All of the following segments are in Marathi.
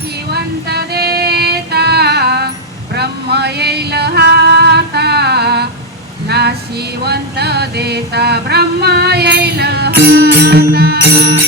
शिवंत देता ब्रह्म येईल हाता. ना शिवंत देता ब्रह्म येईल हाता.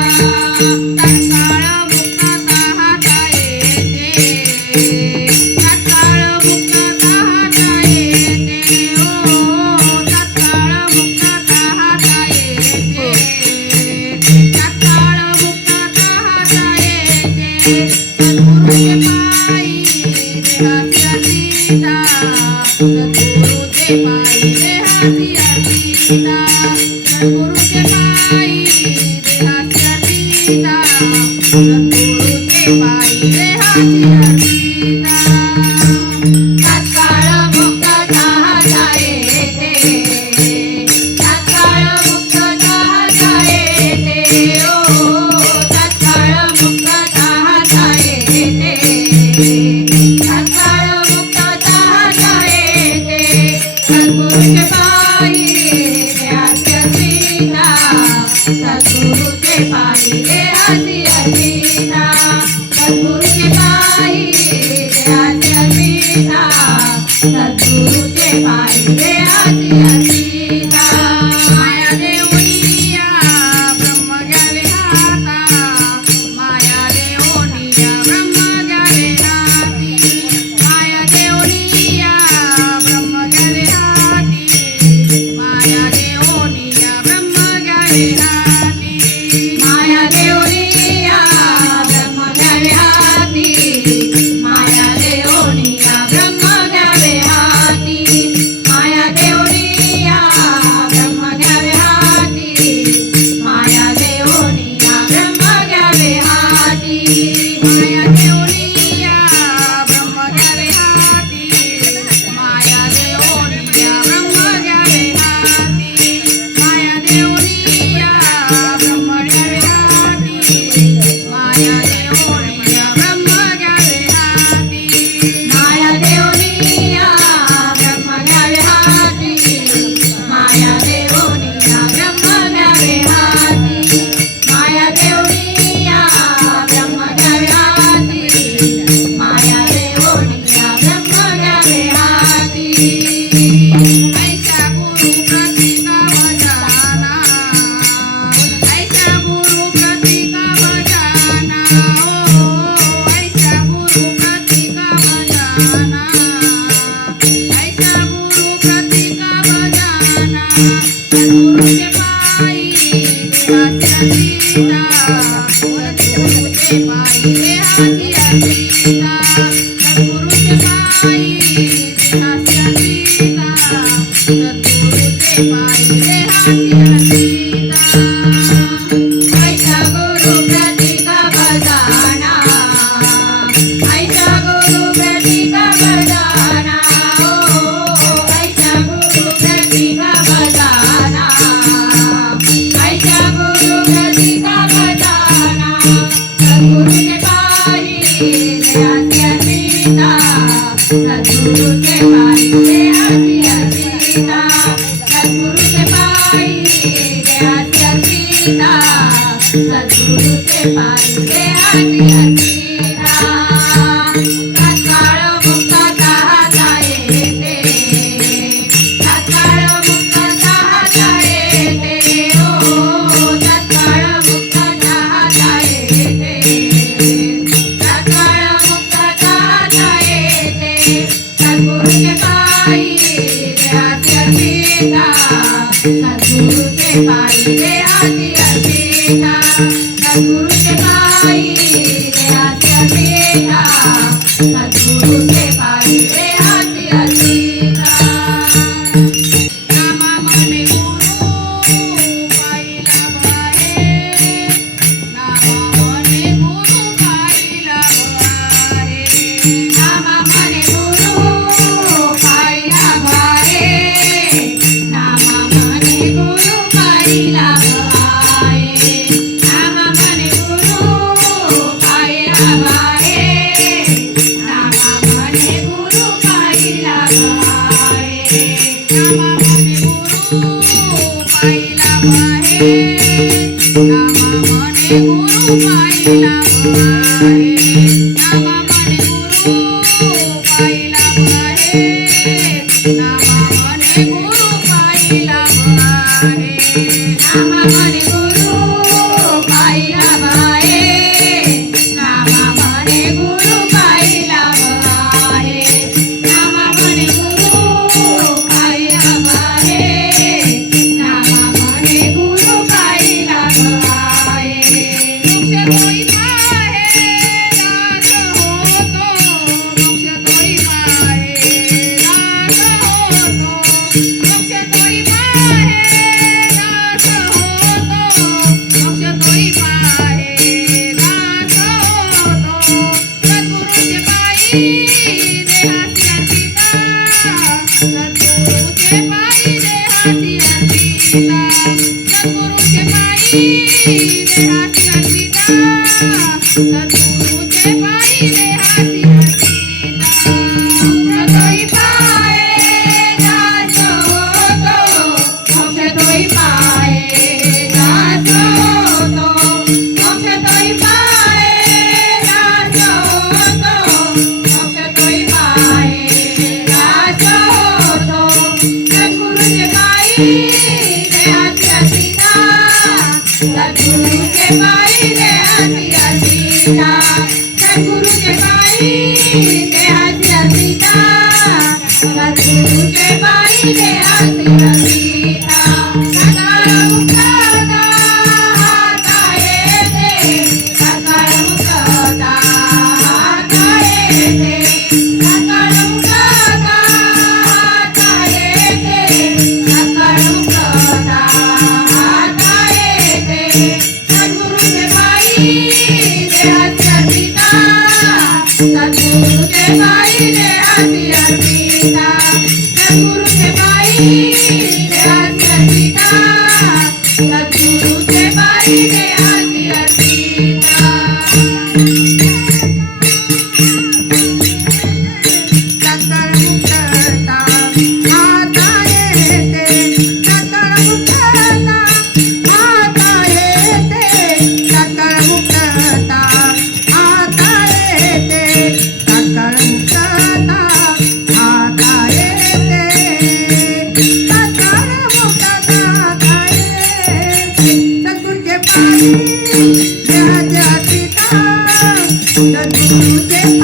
सद्गुरुचे पाहिजे आधी सद्गुरुचे पायी देहाती अर्पिता सद्गुरुचे पायी देहाती अर्पिता सद्गुरु Bye. आदिया सीता गुरु से बाई। 何言うてんの